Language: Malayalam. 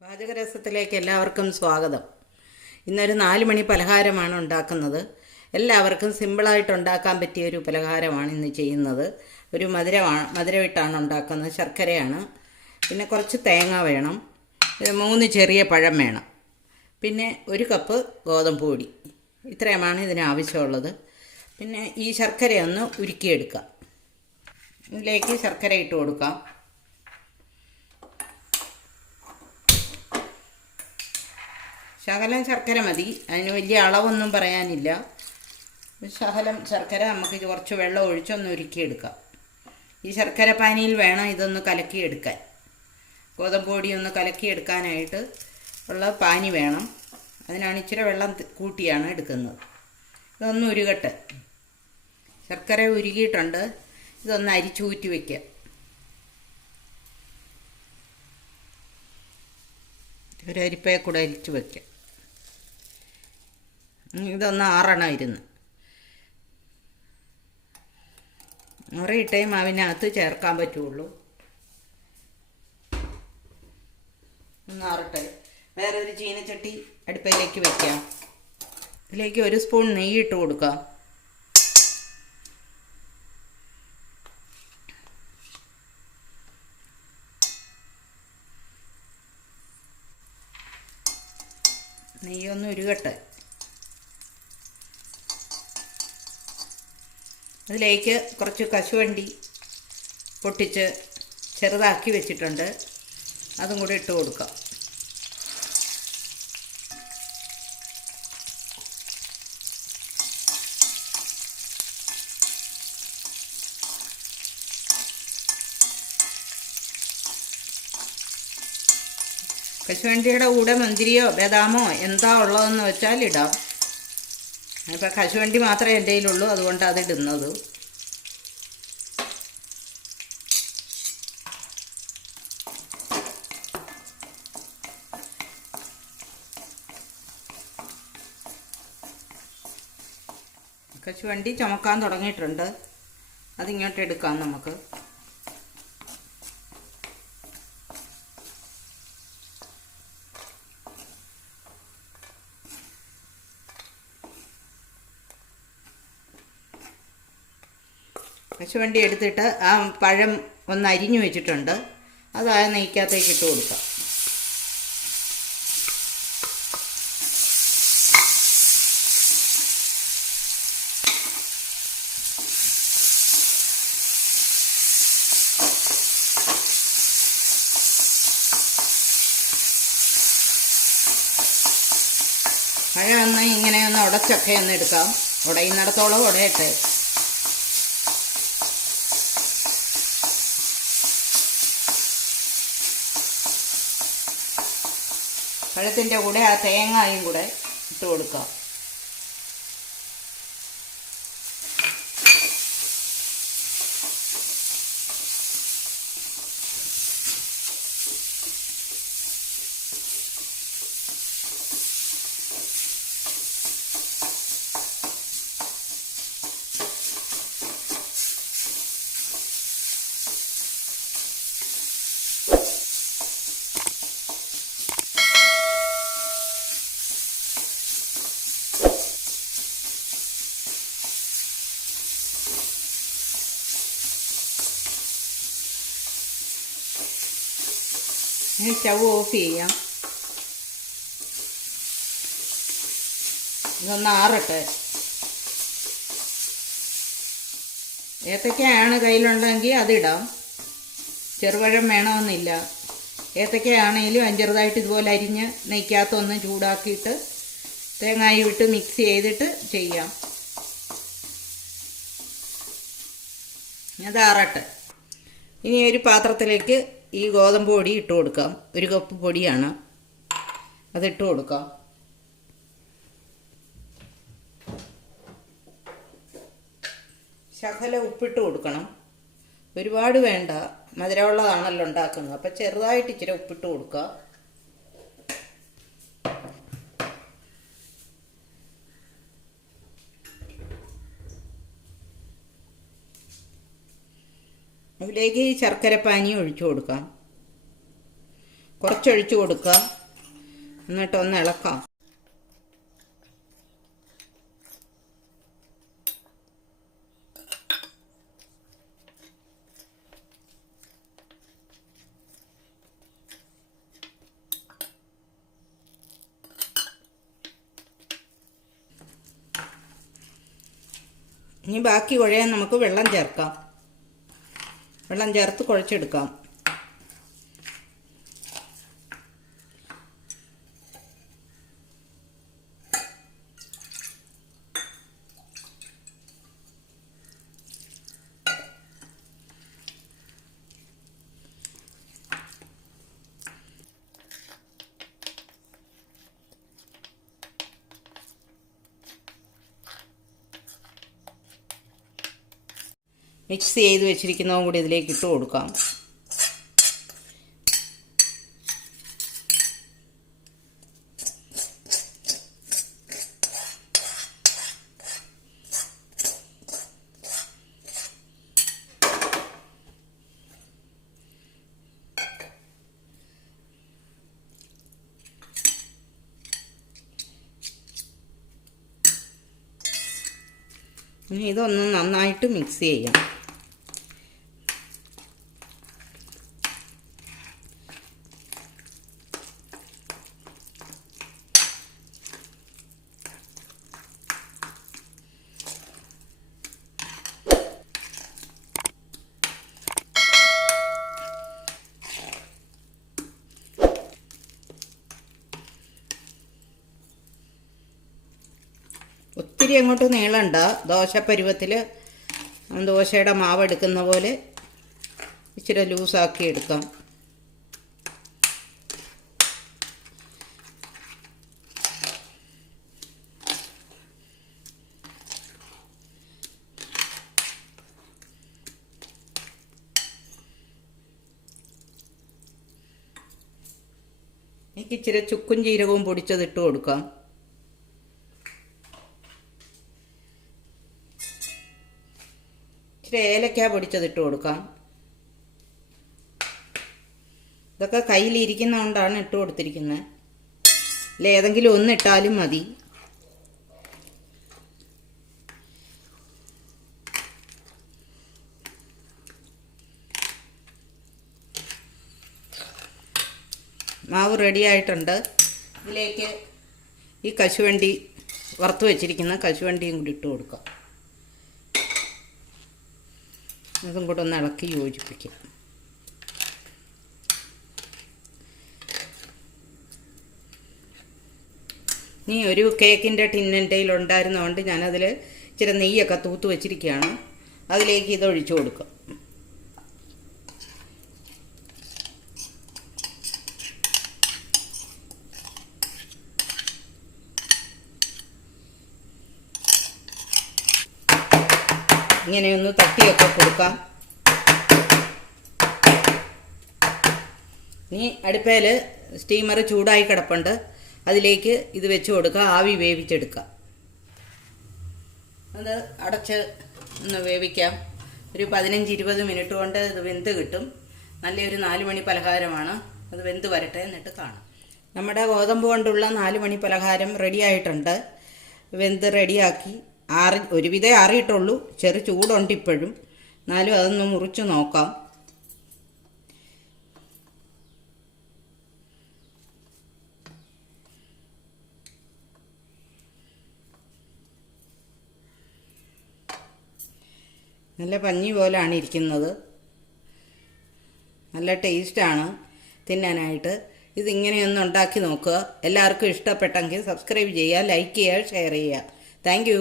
പാചകരസത്തിലേക്ക് എല്ലാവർക്കും സ്വാഗതം. ഇന്നൊരു 4 മണി പലഹാരമാണ് ഉണ്ടാക്കുന്നത്. എല്ലാവർക്കും സിമ്പിളായിട്ട് ഉണ്ടാക്കാൻ പറ്റിയ ഒരു പലഹാരമാണ് ഇന്ന് ചെയ്യുന്നത്. ഒരു മധുരമിട്ടാണ് ഉണ്ടാക്കുന്നത്. ശർക്കരയാണ്. പിന്നെ കുറച്ച് തേങ്ങ വേണം. 3 ചെറിയ പഴം വേണം. പിന്നെ 1 കപ്പ് ഗോതമ്പ് പൊടി. ഇത്രയുമാണ് ഇതിന് ആവശ്യമുള്ളത്. പിന്നെ ഈ ശർക്കരയൊന്ന് ഉരുക്കിയെടുക്കാം. ഇതിലേക്ക് ശർക്കര ഇട്ട് കൊടുക്കാം. ശകലം ശർക്കര മതി, അതിന് വലിയ അളവൊന്നും പറയാനില്ല. ശകലം ശർക്കര നമുക്ക് കുറച്ച് വെള്ളം ഒഴിച്ചൊന്ന് ഉരുക്കിയെടുക്കാം. ഈ ശർക്കര പാനിയിൽ വേണം ഇതൊന്ന് കലക്കിയെടുക്കാൻ. ഗോതമ്പ് പൊടി ഒന്ന് കലക്കിയെടുക്കാനായിട്ട് ഉള്ള പാനി വേണം. അതിനാണ് ഇച്ചിരി വെള്ളം കൂട്ടിയാണ് എടുക്കുന്നത്. ഇതൊന്ന് ഉരുകട്ടെ. ശർക്കര ഉരുകിയിട്ടുണ്ട്. ഇതൊന്ന് അരിച്ചൂറ്റി വയ്ക്കുക. ഒരു അരിപ്പയെ കൂടെ അരിച്ച് വയ്ക്കുക. ഇതൊന്ന് ആറണം ഇരുന്ന്. മുറയിട്ടേ മാവിനകത്ത് ചേർക്കാൻ പറ്റുള്ളൂ. ഒന്ന് ആറട്ടെ. വേറൊരു ചീനച്ചട്ടി അടുപ്പയിലേക്ക് വയ്ക്കാം. ഇതിലേക്ക് 1 സ്പൂൺ നെയ്യ് ഇട്ട് കൊടുക്കാം. നെയ്യൊന്ന് ഉരുകട്ടെ. അതിലേക്ക് കുറച്ച് കശുവണ്ടി പൊട്ടിച്ച് ചെറുതാക്കി വെച്ചിട്ടുണ്ട്. അതും കൂടി ഇട്ട് കൊടുക്കാം. കശുവണ്ടിയുടെ കൂടെ മുന്തിരിയോ ബദാമോ എന്താ ഉള്ളതെന്ന് വെച്ചാൽ ഇടാം. ഇപ്പം കശുവണ്ടി മാത്രമേ എൻ്റെ കയ്യിലുള്ളൂ, അതുകൊണ്ട് അതിടുന്നത്. കശുവണ്ടി ചുമക്കാൻ തുടങ്ങിയിട്ടുണ്ട്. അതിങ്ങോട്ട് എടുക്കാം നമുക്ക്. കശുവണ്ടി എടുത്തിട്ട് ആ പഴം ഒന്ന് അരിഞ്ഞു വെച്ചിട്ടുണ്ട്. അത് ആ നെയ്ക്കകത്തേക്ക് ഇട്ട് കൊടുക്കാം. പഴം ഒന്ന് ഇങ്ങനെ ഒന്ന് ഉടച്ചൊക്കെ ഒന്ന് എടുക്കാം. ഉടയുന്നിടത്തോളം ഉടയട്ടെ. പഴത്തിൻ്റെ കൂടെ ആ തേങ്ങയും കൂടെ ഇട്ട് കൊടുക്കാം. ഇനി സ്റ്റവ് ഓഫ് ചെയ്യാം. ഇതൊന്ന് ആറട്ടെ. ഏത്തക്കയാണ് കയ്യിലുണ്ടെങ്കിൽ അതിടാം. ചെറുപഴം വേണമെന്നില്ല. ഏത്തക്കയാണെങ്കിലും ചെറുതായിട്ട് ഇതുപോലെ അരിഞ്ഞ് നെയ്ക്കകത്തൊന്ന് ചൂടാക്കിയിട്ട് തേങ്ങായി വിട്ട് മിക്സ് ചെയ്തിട്ട് ചെയ്യാം. അത് ആറട്ടെ. ഇനി ഒരു പാത്രത്തിലേക്ക് ഈ ഗോതമ്പ് പൊടി ഇട്ട് കൊടുക്കാം. 1 കപ്പ് പൊടിയാണ്. അതിട്ട് കൊടുക്കാം. ശകലം ഉപ്പിട്ട് കൊടുക്കണം. ഒരുപാട് വേണ്ട, മധുരമുള്ളതാണല്ലോ ഉണ്ടാക്കുന്നത്. അപ്പം ചെറുതായിട്ട് ഇച്ചിരി ഉപ്പിട്ട് കൊടുക്കുക. അതിലേക്ക് ഈ ശർക്കരപ്പാനി ഒഴിച്ചു കൊടുക്കാം. കുറച്ചൊഴിച്ചു കൊടുക്കുക, എന്നിട്ടൊന്ന് ഇളക്കാം. ഇനി ബാക്കി കുഴയാൻ നമുക്ക് വെള്ളം ചേർക്കാം. വെള്ളം ചേർത്ത് കുഴച്ചെടുക്കാം. മിക്സ് ചെയ്ത് വെച്ചിരിക്കുന്നതും കൂടി ഇതിലേക്ക് ഇട്ട് കൊടുക്കാം. ഇനി ഇതൊന്ന് നന്നായിട്ട് മിക്സ് ചെയ്യാം. ഒത്തിരി അങ്ങോട്ട് നീളണ്ട. ദോശപ്പരുവത്തിൽ ദോശയുടെ മാവ് എടുക്കുന്ന പോലെ ഇച്ചിരി ലൂസാക്കി എടുക്കാം. എനിക്ക് ഇച്ചിരി ചുക്കും ജീരകവും പൊടിച്ചതിട്ട് കൊടുക്കാം. ഇച്ചിരി ഏലക്ക പൊടിച്ചതിട്ട് കൊടുക്കാം. ഇതൊക്കെ കയ്യിലിരിക്കുന്നതുകൊണ്ടാണ് ഇട്ട് കൊടുത്തിരിക്കുന്നത്. അല്ല, ഏതെങ്കിലും ഒന്നിട്ടാലും മതി. മാവ് റെഡി ആയിട്ടുണ്ട്. ഇതിലേക്ക് ഈ കശുവണ്ടി വറുത്ത് വെച്ചിരിക്കുന്ന കശുവണ്ടിയും കൂടി ഇട്ട് കൊടുക്കാം. അതും കൂടെ ഒന്ന് ഇളക്കി യോജിപ്പിക്കാം. ഇനി ഒരു കേക്കിൻ്റെ ടിന്നിൻ്റെ ഉണ്ടായിരുന്നതുകൊണ്ട് ഞാനതിൽ ഇച്ചിരി നെയ്യൊക്കെ തൂത്ത് വെച്ചിരിക്കുകയാണ്. അതിലേക്ക് ഇത് ഒഴിച്ചു കൊടുക്കാം. ഇങ്ങനെയൊന്ന് തട്ടിയൊക്കെ കൊടുക്കാം. ഇനി അടുപ്പേൽ സ്റ്റീമർ ചൂടായി കിടപ്പുണ്ട്. അതിലേക്ക് ഇത് വെച്ച് കൊടുക്കുക. ആവി വേവിച്ചെടുക്കാം. അത് അടച്ച് ഒന്ന് വേവിക്കാം. ഒരു 15-20 മിനിറ്റ് കൊണ്ട് ഇത് വെന്ത് കിട്ടും. നല്ലൊരു 4 മണി പലഹാരമാണ്. അത് വെന്ത് വരട്ടെ, എന്നിട്ട് കാണാം. നമ്മുടെ ഗോതമ്പ് കൊണ്ടുള്ള 4 മണി പലഹാരം റെഡി ആയിട്ടുണ്ട്. വെന്ത് റെഡിയാക്കി ഒരുവിധേ ആറിയിട്ടുള്ളൂ. ചെറു ചൂടുണ്ട് ഇപ്പോഴും. എന്നാലും അതൊന്ന് മുറിച്ച് നോക്കാം. നല്ല പഞ്ഞി പോലാണ് ഇരിക്കുന്നത്. നല്ല ടേസ്റ്റാണ് തിന്നാനായിട്ട്. ഇതിങ്ങനെയൊന്ന് ഉണ്ടാക്കി നോക്കുക. എല്ലാവർക്കും ഇഷ്ടപ്പെട്ടെങ്കിൽ സബ്സ്ക്രൈബ് ചെയ്യുക, ലൈക്ക് ചെയ്യുക, ഷെയർ ചെയ്യുക. Thank you.